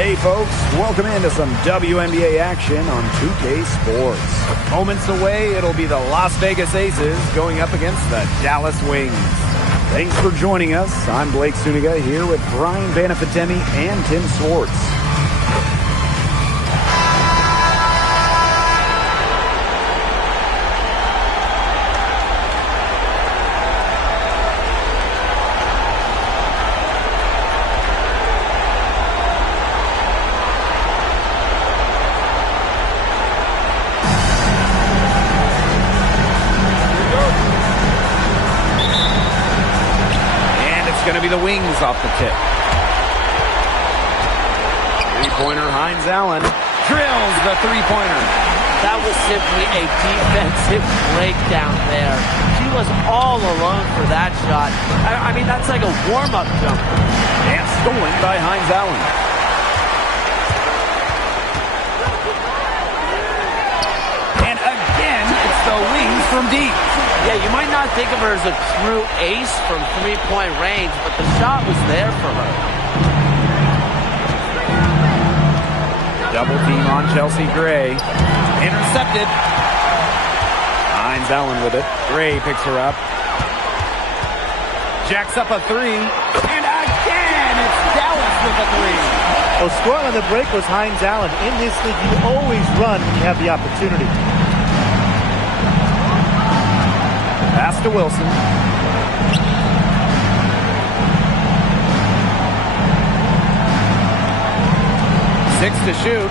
Hey folks, welcome into some WNBA action on 2K Sports. Moments away, it'll be the Las Vegas Aces going up against the Dallas Wings. Thanks for joining us. I'm Blake Suniga here with Brian Banafitemi and Tim Swartz. Going to be the Wings off the tip. Three-pointer, Hines Allen drills the three-pointer. That was simply a defensive breakdown there. She was all alone for that shot. I mean, that's like a warm-up jumper. And stolen by Hines Allen. And again, it's the Wings from deep. Yeah, you might not think of her as a true ace from three-point range, but the shot was there for her. Double team on Chelsea Gray. Intercepted. Hines Allen with it. Gray picks her up. Jacks up a three. And again, it's Dallas with a three. Well, scoring on the break was Hines Allen. In this league, you always run when you have the opportunity. Pass to Wilson. 6 to shoot.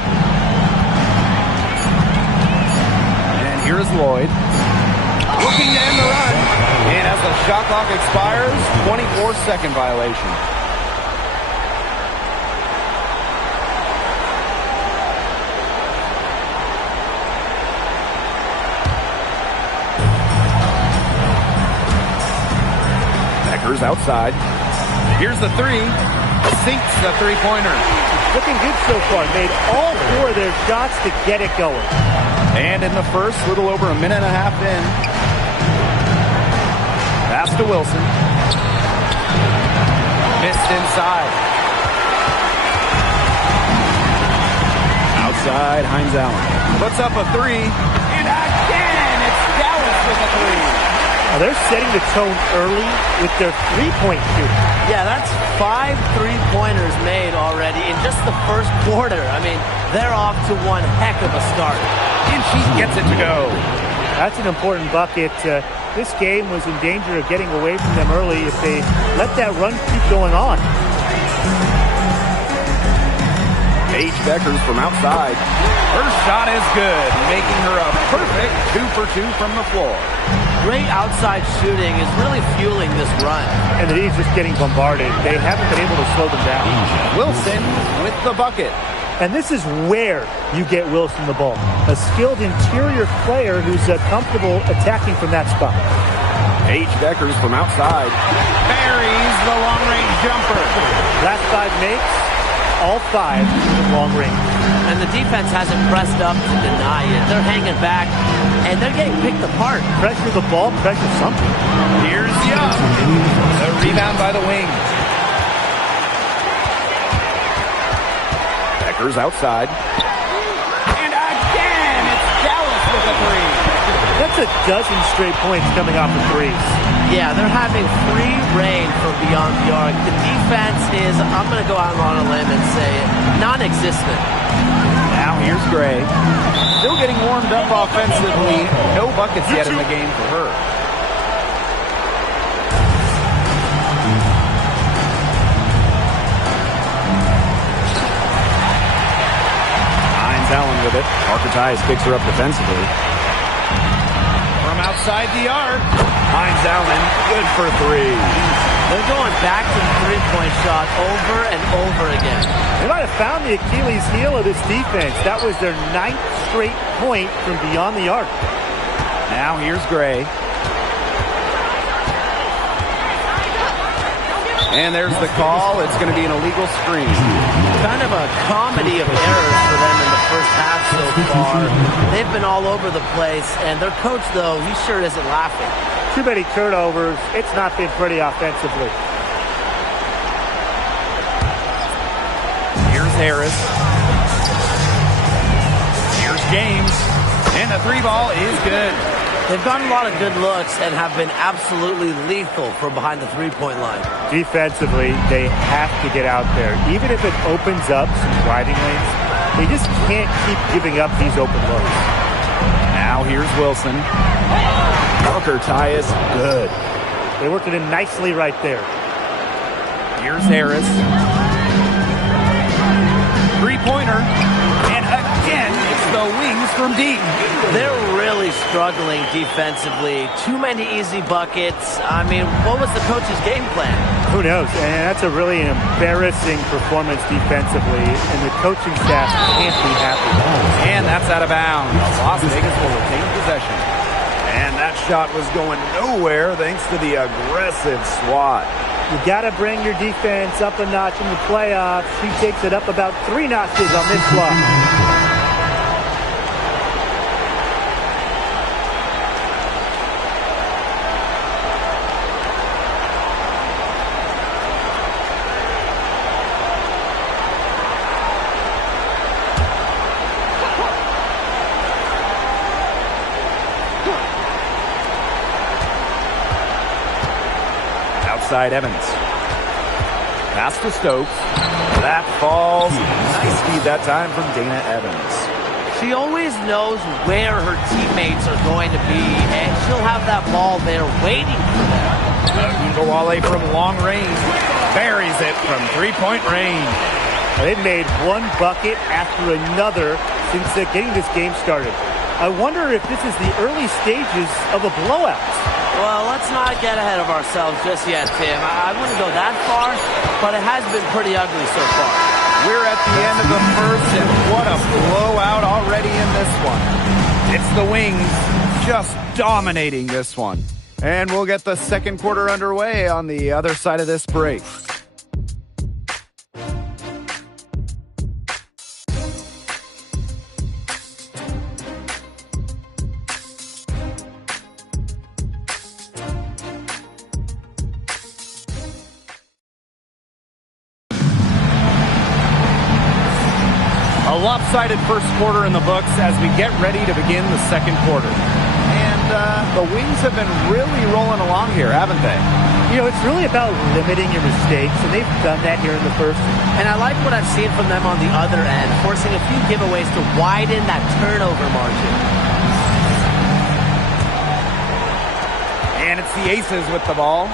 And here's Lloyd. Looking to end the run. And as the shot clock expires, 24-second violation. Outside. Here's the three. Sinks the three-pointer. Looking good so far. Made all four of their shots to get it going. And in the first, little over a minute and a half in. Pass to Wilson. Missed inside. Outside, Hines Allen. Puts up a three. And again, it's Dallas with a three. Now they're setting the tone early with their three-point shooting. Yeah, that's 5 three-pointers made already in just the first quarter. I mean, they're off to one heck of a start. And she gets it to go. That's an important bucket. This game was in danger of getting away from them early if they let that run keep going on. Paige Beckers from outside. Her shot is good, making her a perfect 2 for 2 from the floor. Great outside shooting is really fueling this run. And the E's just getting bombarded. They haven't been able to slow them down. Wilson with the bucket. And this is where you get Wilson the ball. A skilled interior player who's comfortable attacking from that spot. Paige Beckers from outside. Buries the long-range jumper. Last 5 makes, all 5 from long range. And the defense hasn't pressed up to deny it. They're hanging back, and they're getting picked apart. Pressure the ball, pressure something. Here's Young. The rebound by the Wings. Beckers outside. And again, it's Dallas with a three. That's a dozen straight points coming off the threes. Yeah, they're having free reign from beyond the arc. The defense is, I'm going to go out on a limb and say, non-existent. Now here's Gray. Still getting warmed up offensively. No buckets yet in the game for her. Hines Allen with it. Parker Tice picks her up defensively. From outside the arc. Hines Allen, good for 3. They're going back to the three-point shot over and over again. They might have found the Achilles heel of this defense. That was their 9th straight point from beyond the arc. Now here's Gray. And there's the call. It's going to be an illegal screen. Kind of a comedy of errors for them in the first half so far. They've been all over the place, and their coach, though, he sure isn't laughing. Too many turnovers. It's not been pretty offensively. Here's Harris. Here's James. And the three ball is good. They've gotten a lot of good looks and have been absolutely lethal from behind the three-point line. Defensively, they have to get out there. Even if it opens up some driving lanes, they just can't keep giving up these open looks. Now here's Wilson. Booker tie is good. They worked it in nicely right there. Here's Harris. Three-pointer. And again, it's the wings from deep. They're really struggling defensively. Too many easy buckets. I mean, what was the coach's game plan? Who knows? And that's a really embarrassing performance defensively, and the coaching staff can't be happy. And that's out of bounds. Las Vegas will retain possession. And that shot was going nowhere thanks to the aggressive swat. You got to bring your defense up a notch in the playoffs. She takes it up about 3 notches on this block. Outside Evans. Pass to Stokes. That falls. Nice feed that time from Dana Evans. She always knows where her teammates are going to be, and she'll have that ball there waiting for them. Ogunbowale from long range. Buries it from three-point range. They've made one bucket after another since getting this game started. I wonder if this is the early stages of a blowout. Well, let's not get ahead of ourselves just yet, Tim. I wouldn't go that far, but it has been pretty ugly so far. We're at the end of the first, and what a blowout already in this one. It's the Wings just dominating this one. And we'll get the second quarter underway on the other side of this break. A lopsided first quarter in the books as we get ready to begin the second quarter. And the Wings have been really rolling along here, haven't they? You know, it's really about limiting your mistakes, and they've done that here in the first. And I like what I've seen from them on the other end, forcing a few giveaways to widen that turnover margin. And it's the Aces with the ball.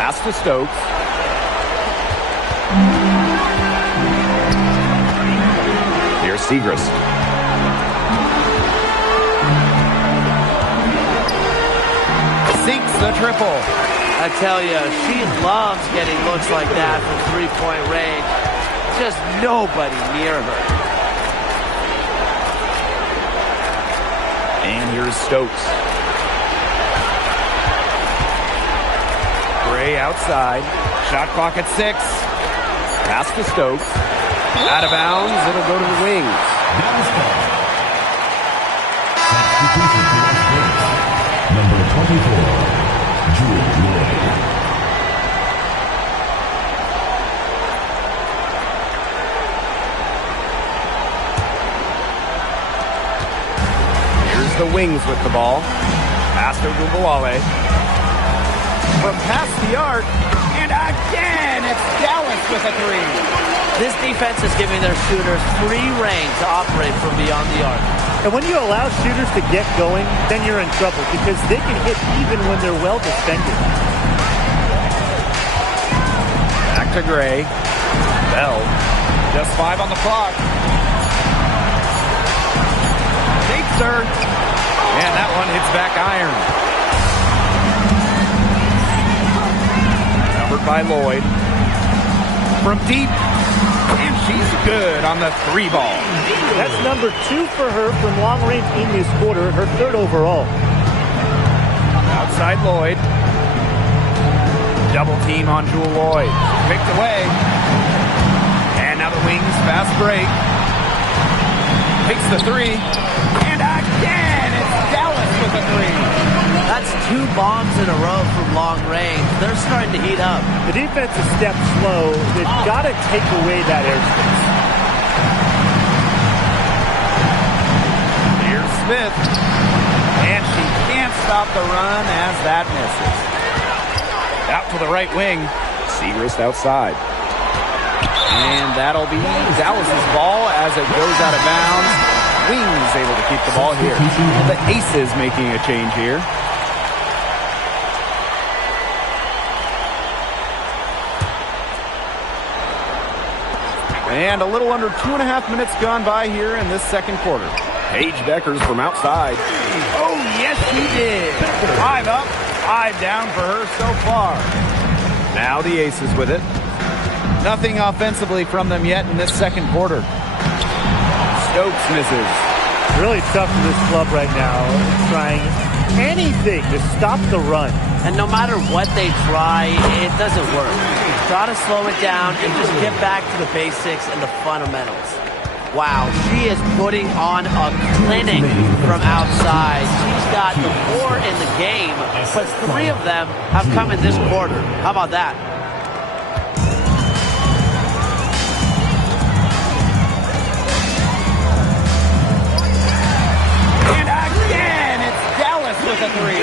Pass to Stokes. Here's Segrist. Sinks the triple. I tell you, she loves getting looks like that from three-point range. Just nobody near her. And here's Stokes. Gray outside. Shot clock at 6. Pass to Stokes. Out of bounds. It'll go to the Wings. Number 24, Jewel Lloyd. Here's the Wings with the ball. Pass to Ogunbowale. From past the arc, and again, it's Dallas with a 3. This defense is giving their shooters free reign to operate from beyond the arc. And when you allow shooters to get going, then you're in trouble because they can hit even when they're well defended. Back to Gray. Bell. Just 5 on the clock. Takes her. And that one hits back iron. Covered by Lloyd. From deep. And she's good on the 3 ball. That's number 2 for her from long range in this quarter, her 3rd overall. Outside Lloyd. Double team on Jewel Lloyd. Picked away. And now the Wings fast break. Takes the 3. And again, it's Dallas with a 3. That's 2 bombs in a row from long range. They're starting to heat up. The defense is stepped slow. They've got to take away that airspace. Here's Smith. And she can't stop the run as that misses. Out to the right wing. Segrist outside. And that'll be Dallas's ball as it goes out of bounds. Wings able to keep the ball here. The Aces making a change here. And a little under 2.5 minutes gone by here in this second quarter. Paige Beckers from outside. Oh, yes, she did. 5 up, 5 down for her so far. Now the Aces with it. Nothing offensively from them yet in this second quarter. Stokes misses. Really tough for this club right now. Trying anything to stop the run. And no matter what they try, it doesn't work. Got to slow it down and just get back to the basics and the fundamentals. Wow, she is putting on a clinic from outside. She's got the 4 in the game, but 3 of them have come in this quarter. How about that? And again, it's Dallas with a 3.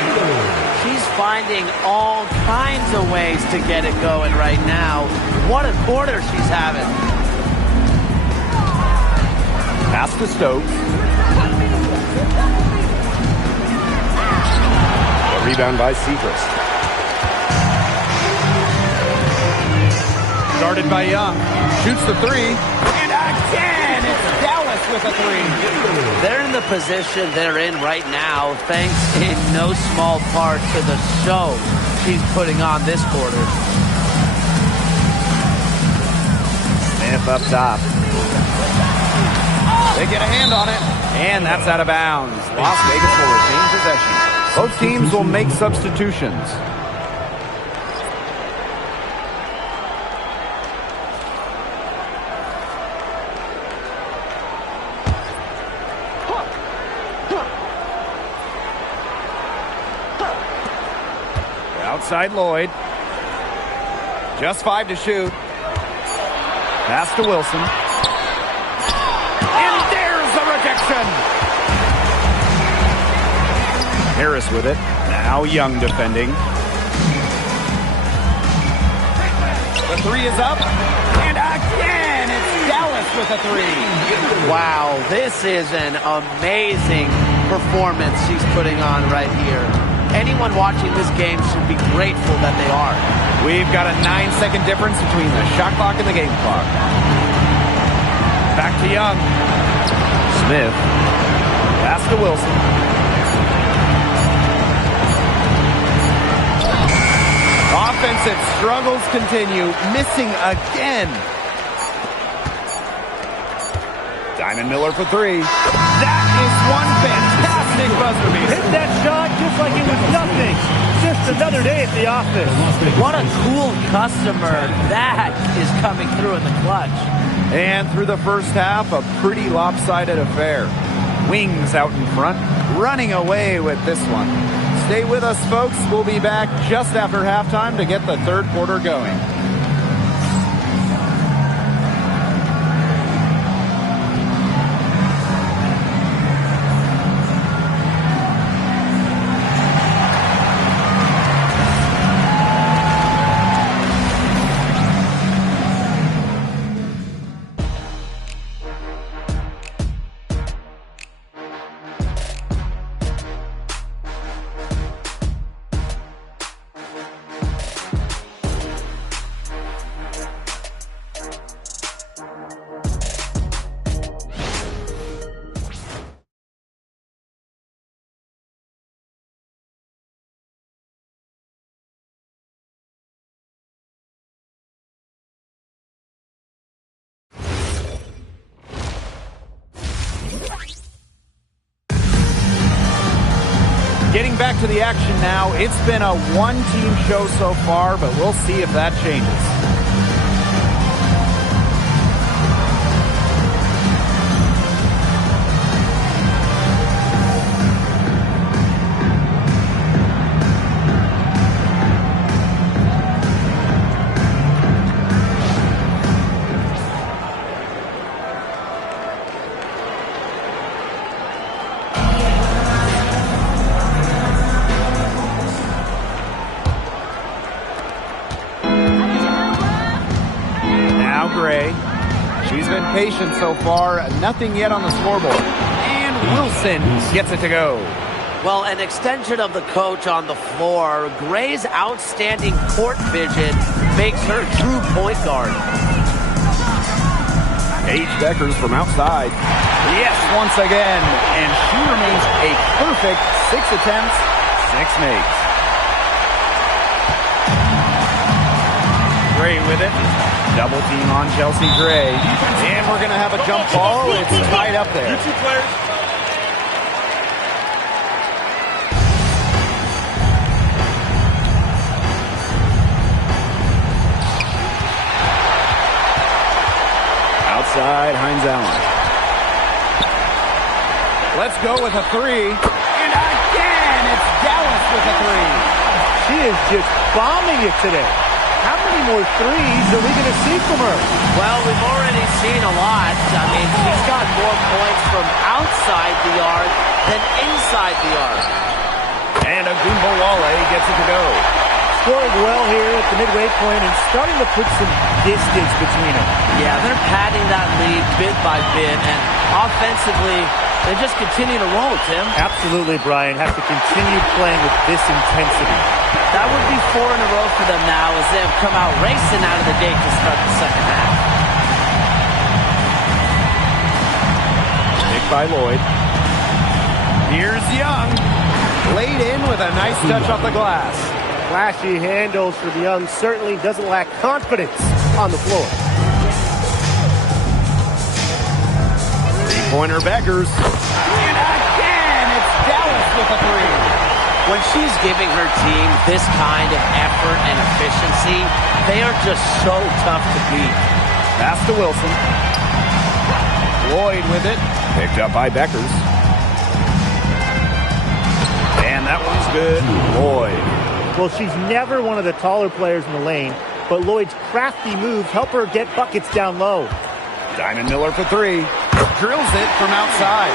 She's finding all kinds of ways to get it going right now. What a quarter she's having. Pass to Stokes. A rebound by Segrist. Started by Young. Shoots the 3. And again, it's Dallas with a 3. They're in the position they're in right now, thanks in no small part to the show she's putting on this quarter. Smith up top. They get a hand on it, and that's out of bounds. Las Vegas will retain possession. Both teams will make substitutions. Outside Lloyd. Just 5 to shoot. Pass to Wilson. And there's the rejection. Harris with it. Now Young defending. The 3 is up. And again, it's Dallas with a 3. Wow, this is an amazing performance she's putting on right here. Anyone watching this game should be grateful that they are. We've got a 9-second difference between the shot clock and the game clock. Back to Young. Smith. Pass to Wilson. Offensive struggles continue. Missing again. Diamond Miller for 3. That is one fantastic buzzer beater. Hit that shot just like it was nothing. Just another day at the office. What a cool customer that is coming through in the clutch. And through the first half, a pretty lopsided affair. Wings out in front, running away with this one. Stay with us, folks. We'll be back just after halftime to get the third quarter going. Getting back to the action now. It's been a one-team show so far, but we'll see if that changes. patient so far. Nothing yet on the scoreboard. And Wilson gets it to go. Well, an extension of the coach on the floor. Gray's outstanding court vision makes her true point guard. Paige Beckers from outside. Yes, once again. And she remains a perfect 6 attempts, 6 makes. Gray with it. Double team on Chelsea Gray. And we're going to have a jump ball. It's tied up there. You two players. Outside, Hines Allen. Let's go with a 3. And again, it's Dallas with a 3. She is just bombing it today. How many more threes are we going to see from her? Well, we've already seen a lot. I mean, she's got more points from outside the arc than inside the arc. And Agumbawale gets it to go. Scoring well here at the midway point and starting to put some distance between them. Yeah, they're padding that lead bit by bit, and offensively, they just continue to roll, Tim. Absolutely, Brian. Have to continue playing with this intensity. That would be 4 in a row for them now as they have come out racing out of the gate to start the second half. Picked by Lloyd. Here's Young. Laid in with a nice touch off the glass. Flashy handles for the Young. Certainly doesn't lack confidence on the floor. Three-pointer Beckers. And again, it's Dallas with a 3. When she's giving her team this kind of effort and efficiency, they are just so tough to beat. Pass to Wilson. Lloyd with it. Picked up by Beckers. And that one's good. Lloyd. Well, she's never one of the taller players in the lane, but Lloyd's crafty moves help her get buckets down low. Diamond Miller for 3. Drills it from outside.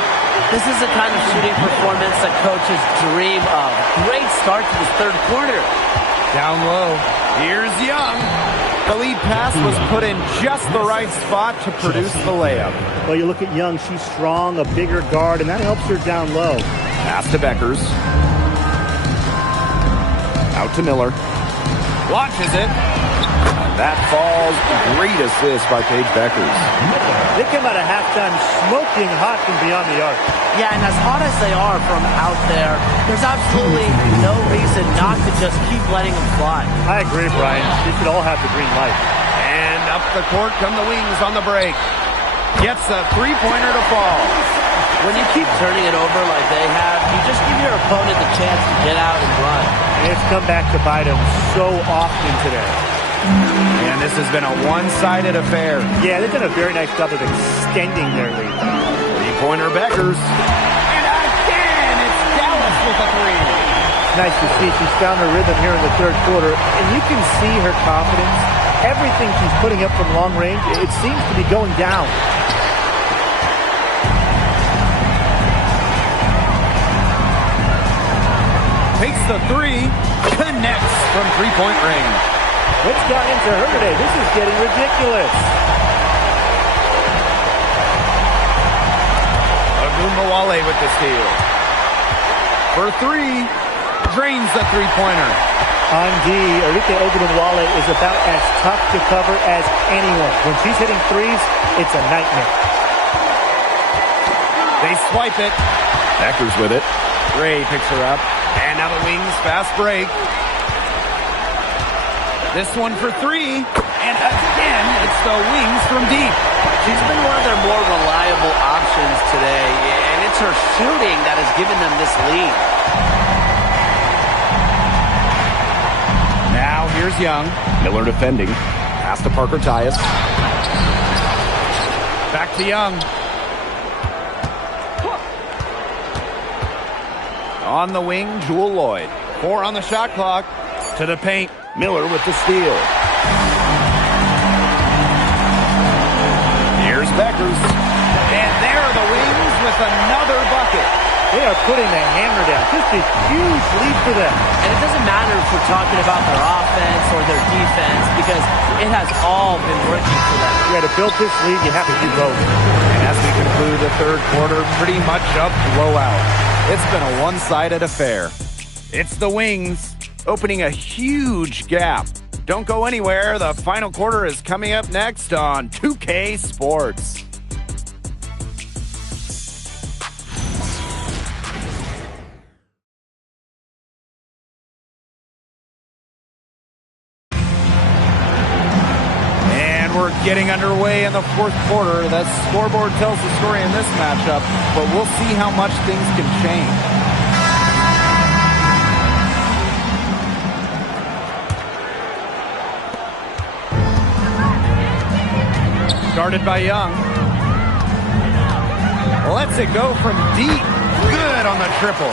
This is the kind of shooting performance that coaches dream of. Great start to this third quarter. Down low. Here's Young. The lead pass was put in just the right spot to produce the layup. Well, you look at Young, she's strong, a bigger guard, and that helps her down low. Pass to Beckers. Out to Miller. Launches it. That falls. Great assist by Paige Beckers. They come out of halftime smoking hot from beyond the arc. Yeah, and as hot as they are from out there, there's absolutely no reason not to just keep letting them fly. I agree, Brian. They should all have the green light. And up the court come the Wings on the break. Gets a three-pointer to fall. When you keep turning it over like they have, you just give your opponent the chance to get out and run. And it's come back to bite them so often today. And this has been a one-sided affair. Yeah, they've done a very nice job of extending their lead. Three-pointer Beckers. And again, it's Dallas with a 3. It's nice to see she's found her rhythm here in the third quarter. And you can see her confidence. Everything she's putting up from long range, it seems to be going down. Takes the 3. Connects from three-point range. What's got into her today? This is getting ridiculous. Agumbawale with the steal. For 3. Drains the three-pointer. On D, Arike Ogunbowale is about as tough to cover as anyone. When she's hitting threes, it's a nightmare. They swipe it. Beckers with it. Gray picks her up. And now the Wings fast break. This one for 3. And again, it's the Wings from deep. She's been one of their more reliable options today, and it's her shooting that has given them this lead. Now here's Young. Miller defending. Pass to Parker Tyus. Back to Young. On the wing, Jewel Lloyd. 4 on the shot clock. To the paint. Miller with the steal. Here's Beckers. And there are the Wings with another bucket. They are putting the hammer down. Just a huge lead for them. And it doesn't matter if we're talking about their offense or their defense, because it has all been working for them. Yeah, to build this lead, you have to do both. And as we conclude the third quarter, pretty much a blowout. It's been a one-sided affair. It's the Wings opening a huge gap. Don't go anywhere. The final quarter is coming up next on 2K Sports. We're getting underway in the fourth quarter. That scoreboard tells the story in this matchup, but we'll see how much things can change. Guarded by Young. Lets it go from deep. Good on the triple.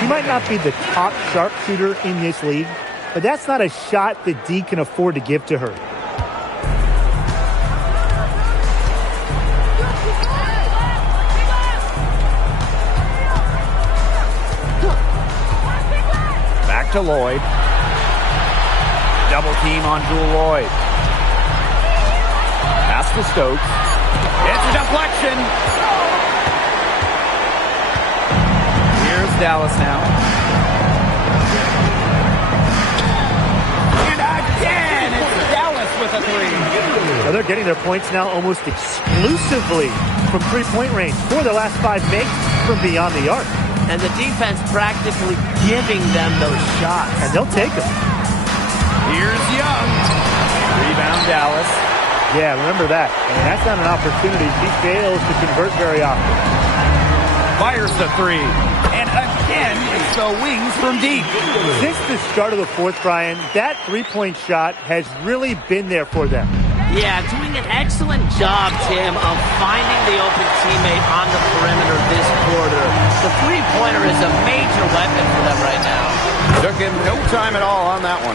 She might not be the top sharpshooter in this league, but that's not a shot that D can afford to give to her. Back to Lloyd. Double team on Jewel Lloyd. Pass to Stokes. It's a deflection. Here's Dallas now. And again, it's Dallas with a three. Well, they're getting their points now almost exclusively from three-point range. 4 of their last 5 makes from beyond the arc. And the defense practically giving them those shots. And they'll take them. Here's Young. Rebound Dallas. Yeah, remember that. And that's not an opportunity she fails to convert very often. Fires the three. And again, it's the Wings from deep. Since the start of the fourth, Brian, that three-point shot has really been there for them. Yeah, doing an excellent job, Tim, of finding the open teammate on the perimeter this quarter. The three-pointer is a major weapon for them right now. Took him no time at all on that one.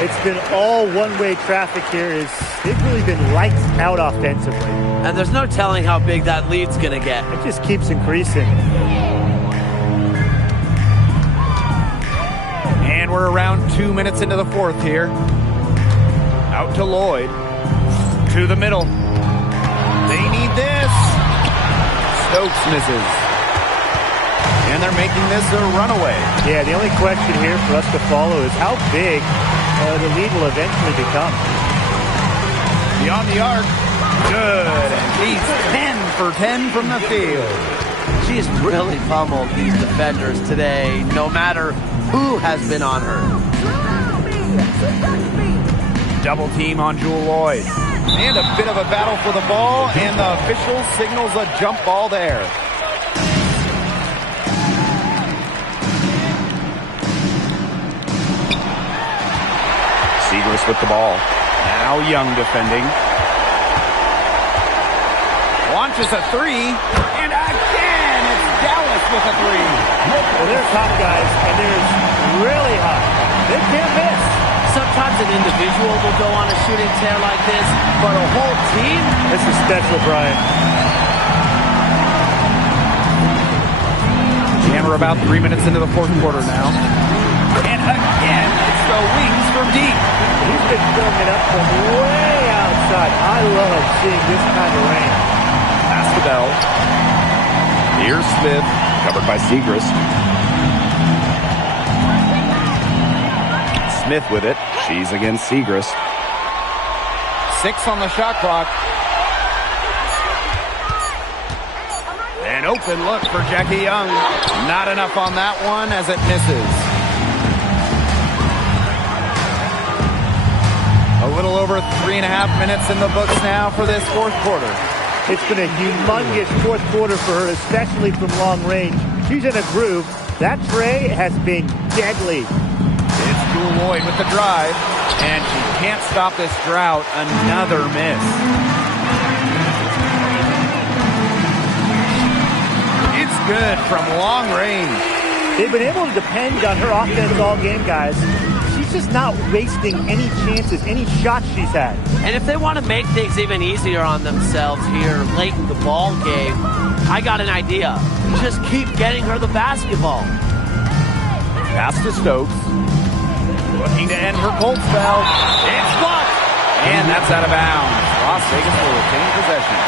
It's been all one-way traffic here. They've really been lights out offensively. And there's no telling how big that lead's going to get. It just keeps increasing. And we're around 2 minutes into the fourth here. Out to Lloyd. To the middle. They need this. Stokes misses. And they're making this a runaway. Yeah, the only question here for us to follow is how big the lead will eventually become. Beyond the arc. Good. And she's 10 for 10 from the field. She's really pummeled these defenders today, no matter who has been on her. Double team on Jewel Lloyd. And a bit of a battle for the ball, and the official signals a jump ball there. Seagrass with the ball. Now Young defending. Launches a three, and again, it's Dallas with a three. Well, they're top guys, and they're really hot. They can't miss. Sometimes an individual will go on a shooting tear like this, but a whole team? This is special, Brian. And we're about 3 minutes into the fourth quarter now. And again, it's the Wings from deep. He's been filling it up from way outside. I love seeing this kind of rain. Pass to Bell. Here's Smith, covered by Seagrass. Smith with it. She's against Seagrass. 6 on the shot clock. An open look for Jackie Young. Not enough on that one as it misses. A little over 3.5 minutes in the books now for this fourth quarter. It's been a humongous fourth quarter for her, especially from long range. She's in a groove. That tray has been deadly. It's Jewel Lloyd with the drive, and she can't stop this drought. Another miss. It's good from long range. They've been able to depend on her offense all game, guys. She's just not wasting any chances, any shots she's had. And if they want to make things even easier on themselves here late in the ball game, I got an idea. Just keep getting her the basketball. Pass to Stokes. Looking to end her cold spell. It's blocked. And that's out of bounds. Las Vegas will retain possession.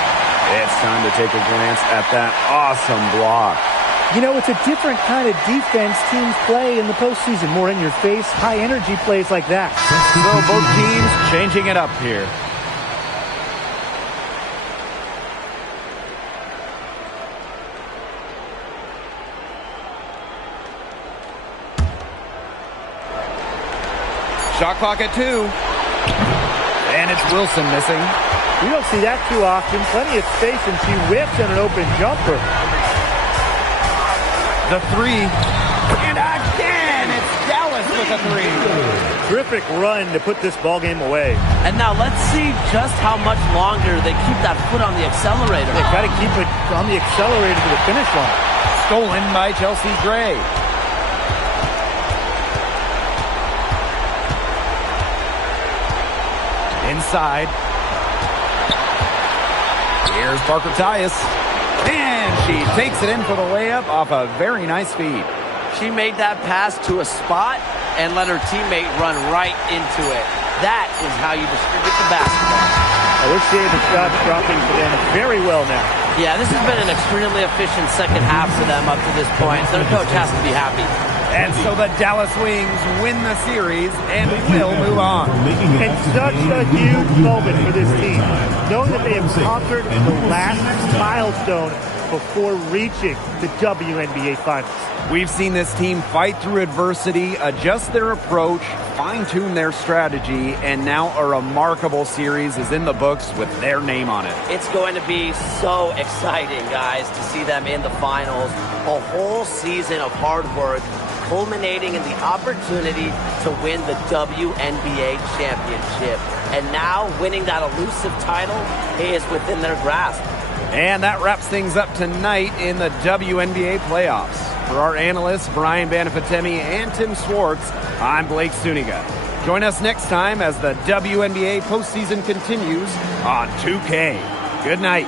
It's time to take a glance at that awesome block. You know, it's a different kind of defense teams play in the postseason. More in your face, high energy plays like that. So both teams changing it up here. Shot clock at 2. And it's Wilson missing. We don't see that too often. Plenty of space, and she whips on an open jumper. The 3. And again, it's Dallas with a 3. Terrific run to put this ball game away. And now let's see just how much longer they keep that foot on the accelerator. They've got to keep it on the accelerator to the finish line. Stolen by Chelsea Gray. Inside. Here's Parker Tyus. And she takes it in for the layup off a very nice feed. She made that pass to a spot and let her teammate run right into it. That is how you distribute the basketball. We're seeing the shots dropping for them very well now. Yeah, this has been an extremely efficient second half for them up to this point. Their coach has to be happy. And so the Dallas Wings win the series and will move on. And such a huge moment for this team, knowing that they have conquered the last milestone before reaching the WNBA Finals. We've seen this team fight through adversity, adjust their approach, fine-tune their strategy, and now a remarkable series is in the books with their name on it. It's going to be so exciting, guys, to see them in the finals. A whole season of hard work culminating in the opportunity to win the WNBA championship. And now winning that elusive title is within their grasp. And that wraps things up tonight in the WNBA playoffs. For our analysts, Brian Banafitemi and Tim Swartz, I'm Blake Suniga. Join us next time as the WNBA postseason continues on 2K. Good night.